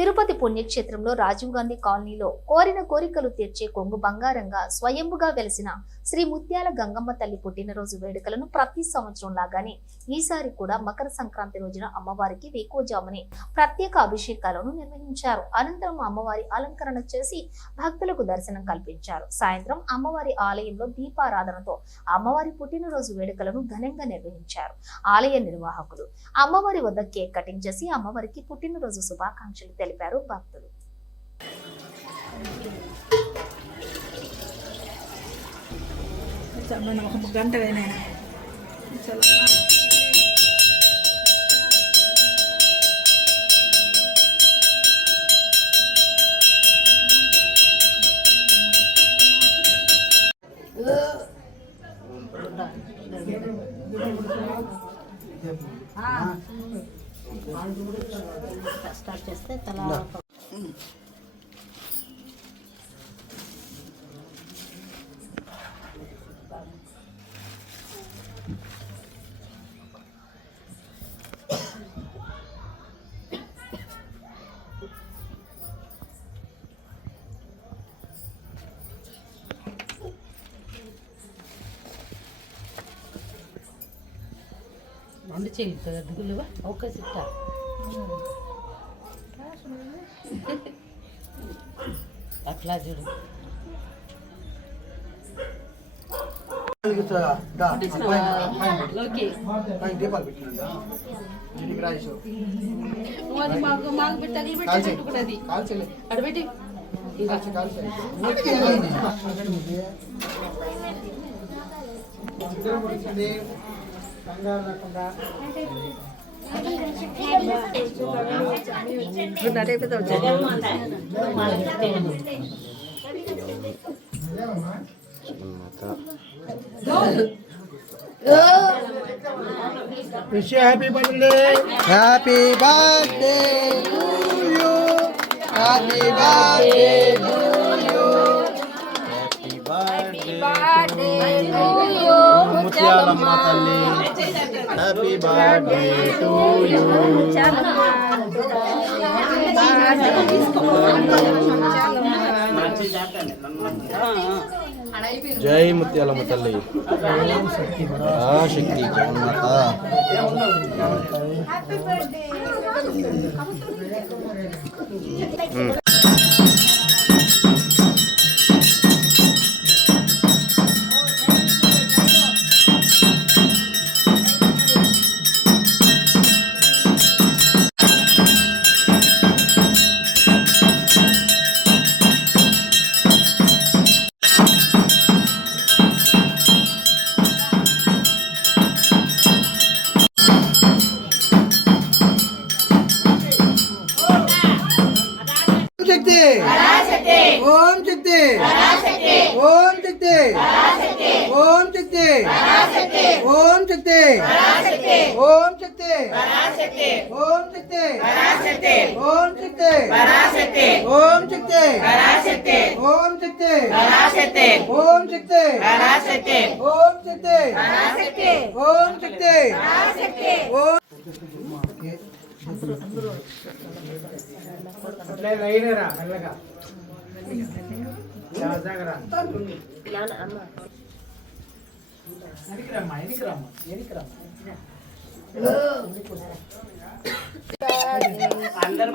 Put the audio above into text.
తిరుపతి పుణ్యక్షేత్రంలో రాజీవ్ గాంధీ కాలనీలో కోరిన కోరికలు తీర్చే కొంగు బంగారంగా స్వయంభుగా వెలిసిన శ్రీ ముత్యాల గంగమ్మ తల్లి పుట్టినరోజు వేడుకలను ప్రతి సంవత్సరం లాగానే ఈసారి కూడా మకర సంక్రాంతి రోజున అమ్మవారికి వేకువజామునే ప్రత్యేక అభిషేకాలను నిర్వహించారు. అనంతరం అమ్మవారి అలంకరణ చేసి భక్తులకు దర్శనం కల్పించారు. సాయంత్రం అమ్మవారి ఆలయంలో దీపారాధనతో అమ్మవారి పుట్టినరోజు వేడుకలను ఘనంగా నిర్వహించారు. ఆలయ నిర్వాహకులు అమ్మవారి వద్ద కేక్ కటింగ్ చేసి అమ్మవారికి పుట్టినరోజు శుభాకాంక్షలు తెలిపారు భక్తులు. స్టార్ట్ చేస్తే తల రెండు చెల్లి దిగులువా ఒక సిట్ట అట్లా చూడు మాకు తగిలి పెట్టి అడబెట్టి Wish you happy birthday. Happy birthday to you. Happy birthday to you. Happy birthday to you. Mutyalamma Talli. Happy birthday to you. జై ముత్యాలమ్మ తల్లి శక్తి జగన్మాత. ఓం శక్తి ఓం శక్తి ఓం శక్తి ఓం శక్తి ఓం శక్తి ఓం శక్తి ఓం శక్తి ఓం శక్తి ఓం శక్తి ఓం శక్తి ఓం శక్తి ఓం శక్తి ఓం లైనరా మెల్లగా జాగ్రత్తగా అందరు